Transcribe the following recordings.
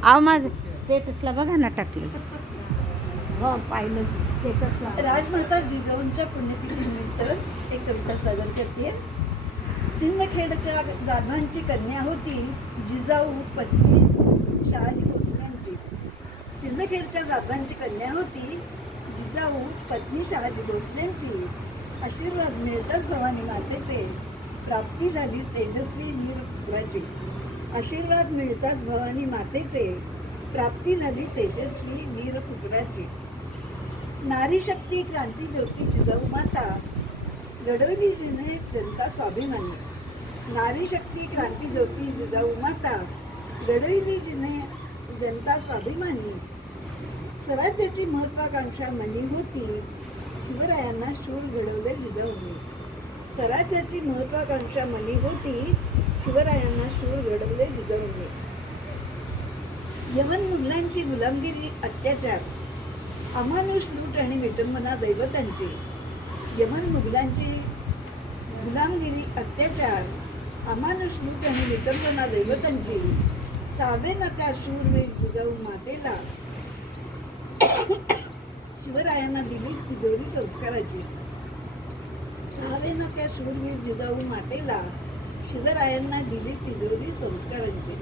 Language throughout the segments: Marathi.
अहो माझं स्टेटसला बघा ना टाकलं. हो पाहिलं स्टेटसला. राजमाता जिजाऊंच्या पुण्यतिथीनिमित्त एक कविता सादर करते. सिंदखेडच्या जाधवांची कन्या होती जिजाऊ पत्नी शहाजी भोसल्यांची. सिंदखेडच्या जाधवांची कन्या होती जिजाऊ पत्नी शहाजी भोसल्यांची. आशीर्वाद मिळताच भवानी मातेचे प्राप्ती झाली तेजस्वी वीर पुत्राची. आशीर्वाद मिळताच भवानी मातेचे प्राप्ती झाली तेजस्वी वीर पुत्राची. नारी शक्ती क्रांती ज्योती जिजाऊ माता घडवली जिने जनता स्वाभिमानी. नारी शक्ती क्रांती ज्योती जिजाऊ माता घडवली जिने जनता स्वाभिमानी. स्वराज्याची महत्वाकांक्षा मनी होती शिवरायांना शूर घडवले जिजाऊने. स्वराज्याची महत्वाकांक्षा मनी होती शिवरायांना शूर घडवले जिजाऊने. यमन मुघलांची गुलामगिरी अत्याचार अमानुष लूट आणि विटंबना दैवतांची. यमन मुघलांची गुलामगिरी अत्याचार अमानुष लूट आणि विटंबना दैवतांची. सावे ना त्या शूरवीर जिजाऊ मातेला शिवरायांना दिली तिजोरी संस्काराची. सावे ना त्या शूरवीर जिजाऊ मातेला शिवरायांना दिली तिजोरी संस्कारांची.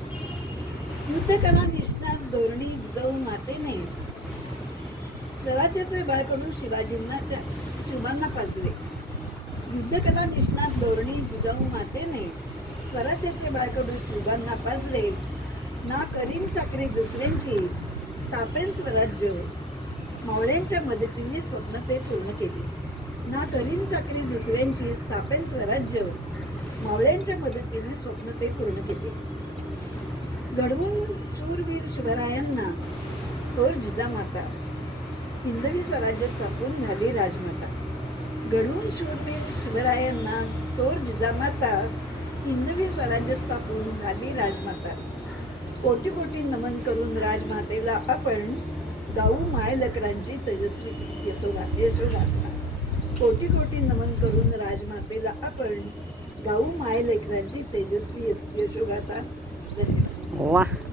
युद्धकला निष्णात धोरणी जिजाऊ मातेने स्वराज्याचे बाळकडून शिवांना पाजले. युद्धकला निष्णात धोरणी जिजाऊ मातेने स्वराज्याचे बाळकडून शिवांना पाजले. ना करीन चाकरी दुसऱ्यांची स्थापेन स्वराज्य मावळ्यांच्या मदतीने स्वप्न ते पूर्ण केले. ना करीन चाकरी दुसऱ्यांची स्थापेन स्वराज्य मावळ्यांच्या मदतीने स्वप्न ते पूर्ण केले. घडवून शूरवीर शिवरायांना थोर जिजामाता हिंदवी स्वराज्य स्थापन झाली राजमाता. घडवून शूरवीर शिवरायांना थोर जिजामाता हिंदवी स्वराज्य स्थापन झाली राजमाता. कोटी कोटी नमन करून राजमातेला आपण गाऊ मायलेकरांची तेजस्वी यशोगाथा. कोटी कोटी नमन करून राजमातेला आपण गाऊ मायलेकरांची तेजस्वी यशोगाथा. वा